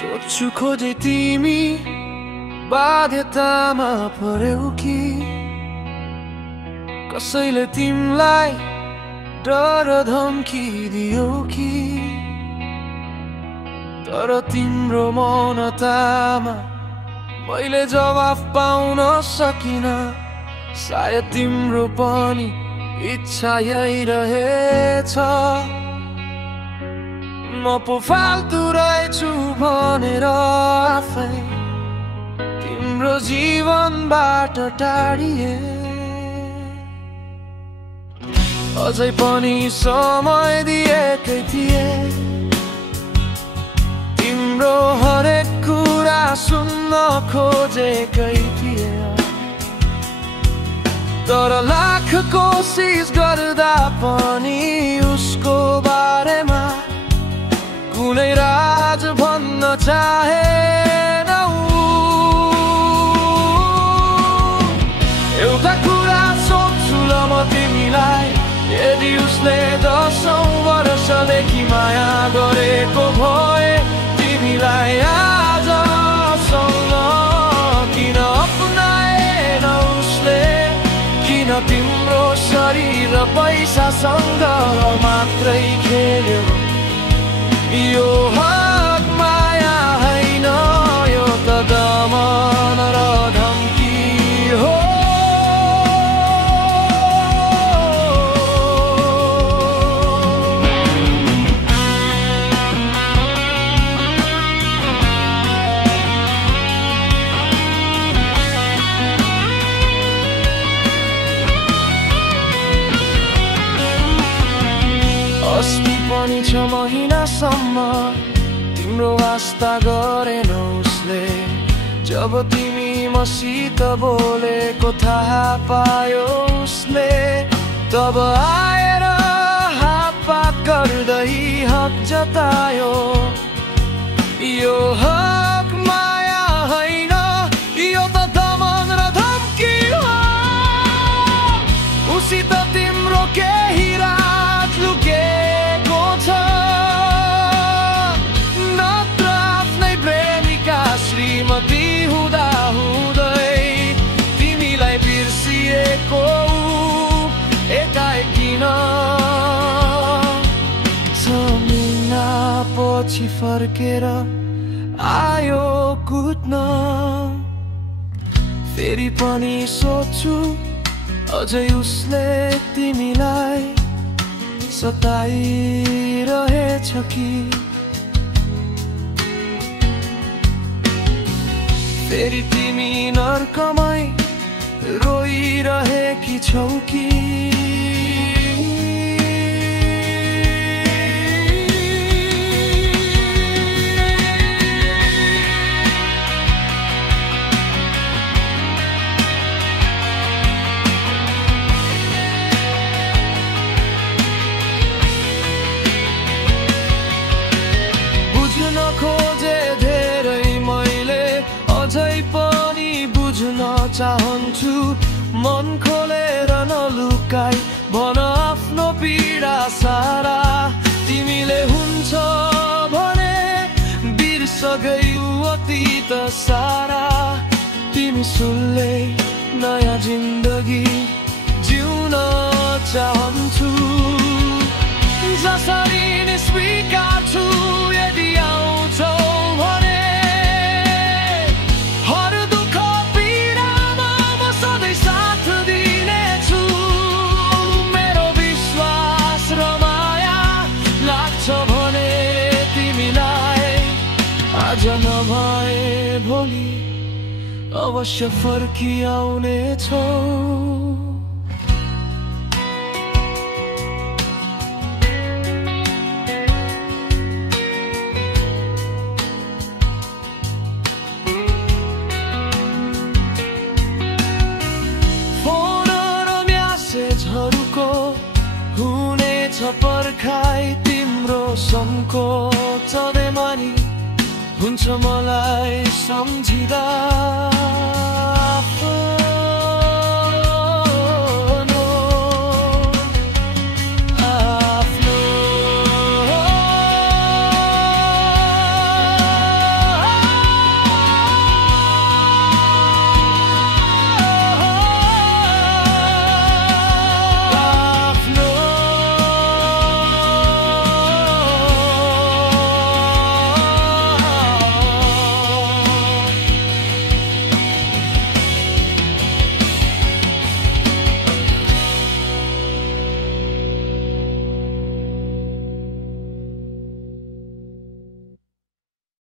सोच्छु खोजे तिमी बाध्यतामा पर्यौ कि कसैले तिमीलाई डर धम्की दियो कि तर तिम्रो मौनतामा मैले जवाफ पाउन सकिन। सायद तिम्रो पनि इच्छा यही रहेछ म पो फाल्तु रहेछु भनेर आफै तिम्रो जीवनबाट टाढिए। अझै पनि समय दिएकै थिए तिम्रो हरेक कुरा सुन्न खोजेकै थिए तर लाख कोसिस गर्दा पनि उसको बारेमा कुनै राज भन्न चाहेनौ। एउटा कुरा सोध्छु ल म तिमीलाई, यदि उसले 10औं वर्षदेखि माया गरेको भए तिमीलाई आजसम्म किन अपनाएन उसले? किन तिम्रो शरीर र पैसासँग मात्रै खेल्यो? यो हक माया होइन, यो त दमन र धम्की हो। अस्ति पनि 6 महिनासम्म तिम्रो वास्ता गरेन उसले। जब तिमी मसित बोलेको थाहा पायो उसले, तब आएर हातपात गर्दै हक जतायो। यो हक माया होइन, यो त दमन र धम्की हो। उसित तिम्रो केही राज लुकेको छ, नत्र आफ्नै प्रेमिका श्रीमती हुँदा हुँदै तिमीलाई बिर्सिएको एकाएक किन? 6 महिनापछि फर्केर आयो कुट्न। फेरि पनि सोच्छु अझै उसले तिमीलाई सताइरहेछ कि? फेरि तिमी नर्कमै रोइरहेकी छौ कि? खोजे धेरै मैले, अझै पनि बुझ्न चाहन्छु। मन खोलेर नलुकाई भन आफ्नो पीडा सारा। तिमीले हुन्छ भने बिर्सगयौ अतीत सारा। तिमी सुन्दै नयाँ जिन्दगी जिउन चाहन्छु। जसरी नि स्वीकार्छु यदि आउँछौ भने, हर दुःख पीडामा म सधैँ साथ दिनेछु। मेरो विश्वास र माया लाग्छ भने तिमीलाई आज नभए भोलि अवश्य फर्किआउनेछौ। हुनेछ पर्खाइ तिम्रो संकोच सधैँ मानी हुन्छ मलाई सम्झिँदा।